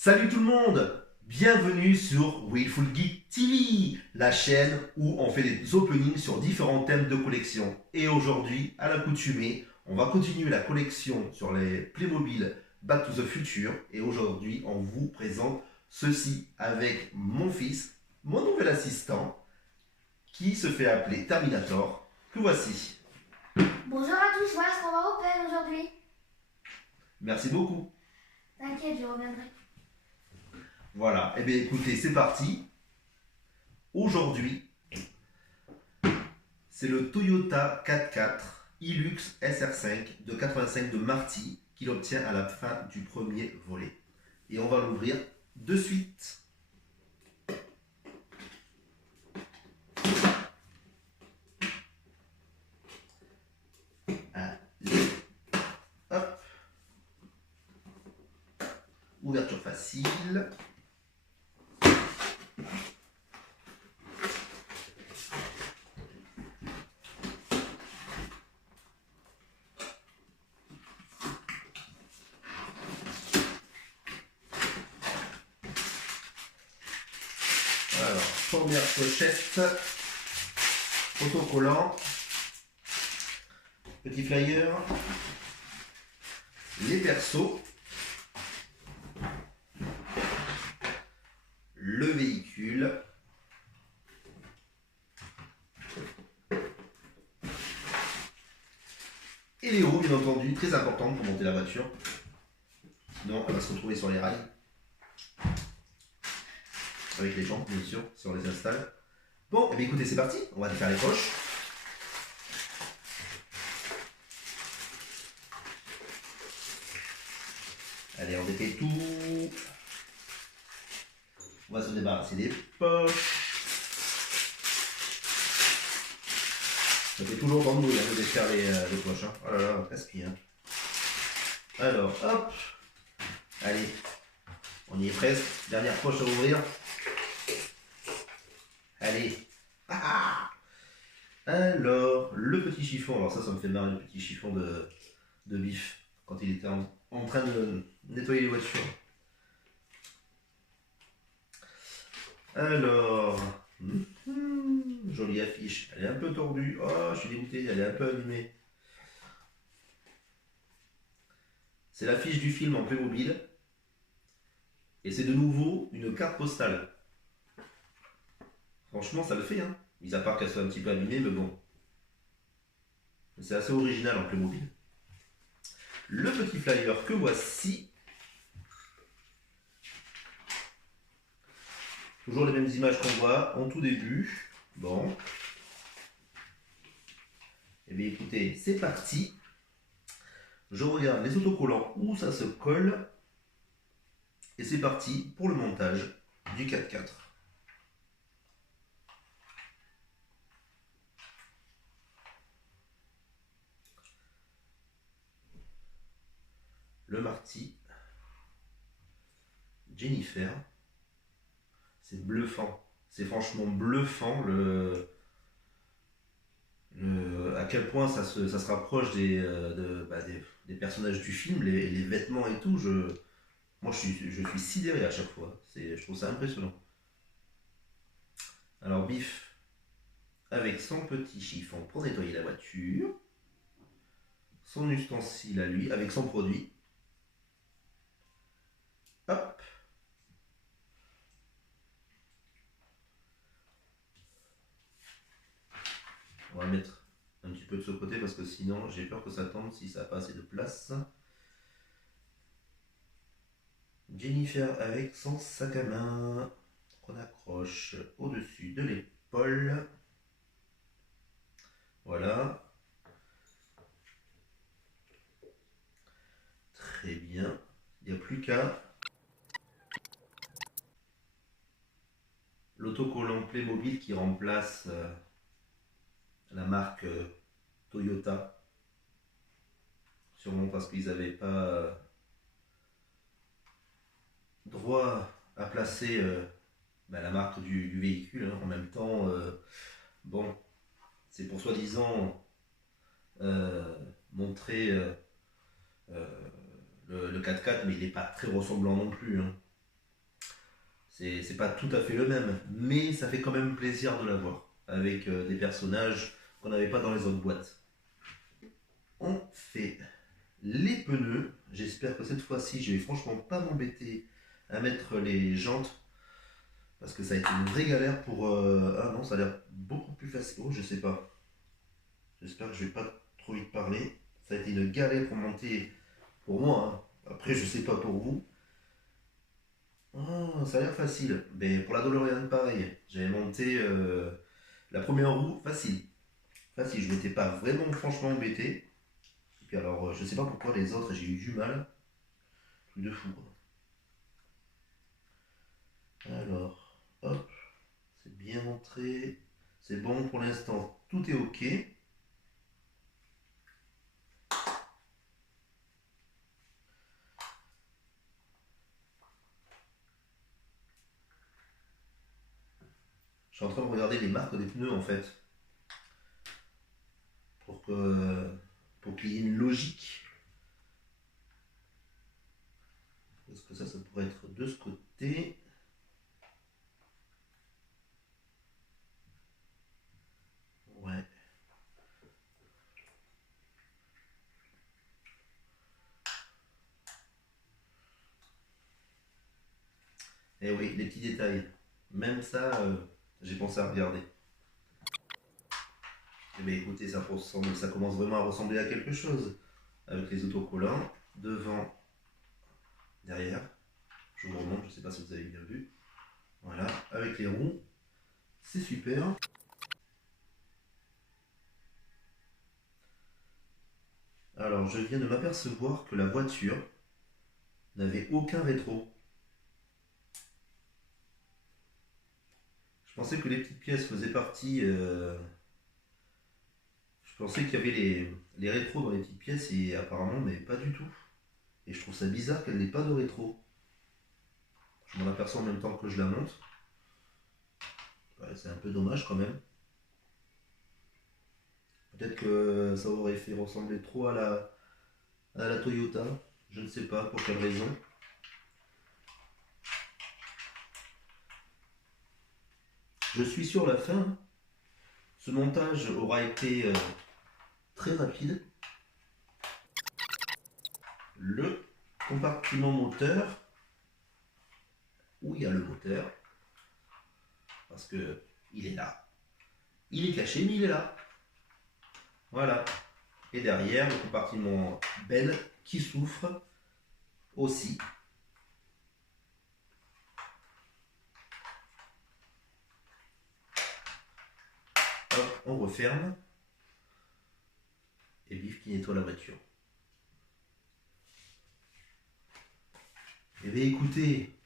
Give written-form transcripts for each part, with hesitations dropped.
Salut tout le monde! Bienvenue sur Willful Geek TV, la chaîne où on fait des openings sur différents thèmes de collection. Et aujourd'hui, à l'accoutumée, on va continuer la collection sur les Playmobil Back to the Future. Et aujourd'hui, on vous présente ceci avec mon fils, mon nouvel assistant, qui se fait appeler Terminator, que voici. Bonjour à tous, voilà ce qu'on va open aujourd'hui. Merci beaucoup. T'inquiète, je reviendrai. Voilà, et bien écoutez, c'est parti. Aujourd'hui, c'est le Toyota 4x4 Hilux SR5 de 85 de Marty qu'il obtient à la fin du premier volet. Et on va l'ouvrir de suite. Allez, hop. Ouverture facile. Alors, première pochette, autocollant, petit flyer, les persos, le véhicule, et les roues, bien entendu, très importantes pour monter la voiture. Sinon, elle va se retrouver sur les rails. Avec les gens, bien sûr, si on les installe. Bon, et bien écoutez, c'est parti. On va défaire les poches. Allez, on défait tout. On va se débarrasser des poches. Ça fait toujours dans le nouille de défaire les poches. Hein. Oh là là, casse-pied. Hein. Alors, hop. Allez, on y est presque. Dernière poche à ouvrir. Allez. Ah, alors, le petit chiffon. Alors ça me fait marrer, le petit chiffon de Biff. Quand il était en train de nettoyer les voitures. Alors, jolie affiche. Elle est un peu tordue. Oh, je suis dégoûté, elle est un peu abîmée. C'est l'affiche du film en Playmobil. Et c'est de nouveau une carte postale. Franchement, ça le fait, hein. Mis à part qu'elle soit un petit peu abîmée, mais bon. C'est assez original en Playmobil. Le petit flyer que voici. Toujours les mêmes images qu'on voit en tout début. Bon. Eh bien écoutez, c'est parti. Je regarde les autocollants où ça se colle. Et c'est parti pour le montage du 4x4. Le Marty. Jennifer. C'est bluffant. C'est franchement bluffant à quel point ça se rapproche des personnages du film, les vêtements et tout. Moi, je suis sidéré à chaque fois. Je trouve ça impressionnant. Alors, Biff, avec son petit chiffon pour nettoyer la voiture, son ustensile à lui, avec son produit. Hop. On va mettre un petit peu de ce côté parce que sinon, j'ai peur que ça tombe si ça n'a pas assez de place. Jennifer avec son sac à main qu'on accroche au-dessus de l'épaule. Voilà. Très bien. Il n'y a plus qu'à l'autocollant Playmobil qui remplace la marque Toyota. Sûrement parce qu'ils n'avaient pas droit à placer la marque du véhicule. Hein. En même temps, bon, c'est pour soi-disant montrer le 4x4, mais il n'est pas très ressemblant non plus. Hein. C'est pas tout à fait le même, mais ça fait quand même plaisir de l'avoir avec des personnages qu'on n'avait pas dans les autres boîtes. On fait les pneus. J'espère que cette fois-ci, je vais franchement pas m'embêter à mettre les jantes parce que ça a été une vraie galère pour. Ah non, ça a l'air beaucoup plus facile. Oh, je sais pas. J'espère que je vais pas trop vite parler. Ça a été une galère pour monter pour moi, hein. Après, je sais pas pour vous. Oh, ça a l'air facile. Mais pour la DeLorean, pareil. J'avais monté la première roue facile. Facile, je m'étais pas vraiment franchement embêté. Et puis alors, je sais pas pourquoi les autres, j'ai eu du mal. Truc de fou, quoi. Alors, hop, c'est bien rentré. C'est bon pour l'instant, tout est ok. Je suis en train de regarder les marques des pneus en fait. Pour qu'il y ait une logique. Est-ce que ça pourrait être de ce côté? Ouais. Eh oui, les petits détails. Même ça, j'ai pensé à regarder. Eh bien écoutez, ça commence vraiment à ressembler à quelque chose. Avec les autocollants, devant, derrière. Je vous remonte, je ne sais pas si vous avez bien vu. Voilà, avec les roues. C'est super. Alors, je viens de m'apercevoir que la voiture n'avait aucun rétro. Je pensais que les petites pièces faisaient partie. Je pensais qu'il y avait les rétros dans les petites pièces et apparemment, mais pas du tout. Et je trouve ça bizarre qu'elle n'ait pas de rétro. Je m'en aperçois en même temps que je la monte. Ouais, c'est un peu dommage quand même. Peut-être que ça aurait fait ressembler trop à la Toyota. Je ne sais pas pour quelle raison. Je suis sur la fin. Ce montage aura été très rapide. Le compartiment moteur, où il y a le moteur, parce que il est là. Il est caché, mais il est là. Voilà. Et derrière, le compartiment belle qui souffre aussi. Hop, on referme. Et bif qui nettoie la voiture. Eh bien écoutez,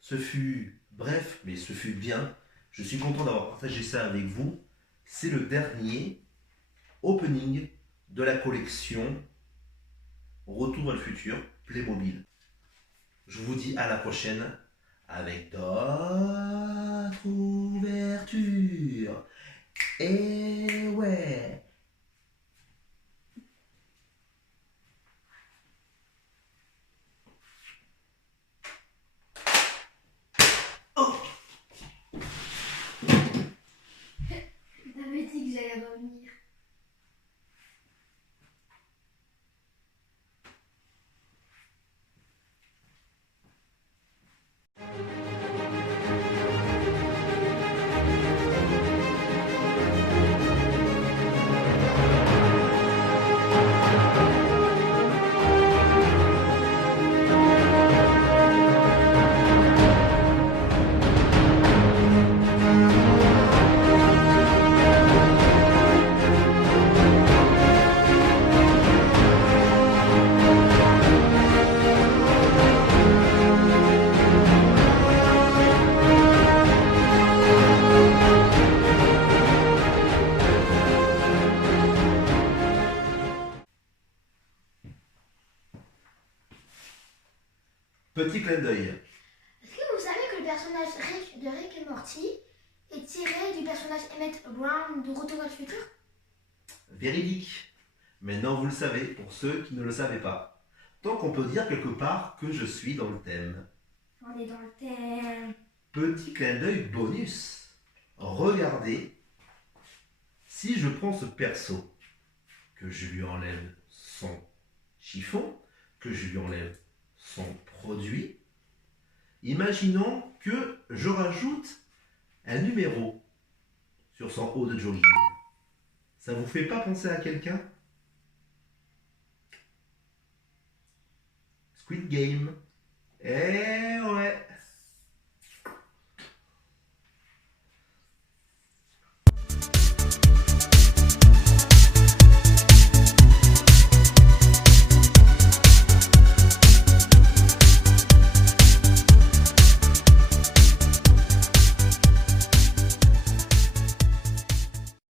ce fut bref, mais ce fut bien. Je suis content d'avoir partagé ça avec vous. C'est le dernier opening de la collection Retour vers le futur Playmobil. Je vous dis à la prochaine avec d'autres ouvertures. Et ouais. Oh, T'avais dit que j'allais revenir. petit clin d'œil. Est-ce que vous savez que le personnage Rick de Rick et Morty est tiré du personnage Emmett Brown de Retour vers le futur? Véridique. Maintenant vous le savez pour ceux qui ne le savaient pas. Donc on peut dire quelque part que je suis dans le thème. On est dans le thème. Petit clin d'œil bonus. Regardez, si je prends ce perso, que je lui enlève son chiffon, que je lui enlève son produit, imaginons que je rajoute un numéro sur son haut de jogging. Ça vous fait pas penser à quelqu'un? Squid Game. Eh ouais.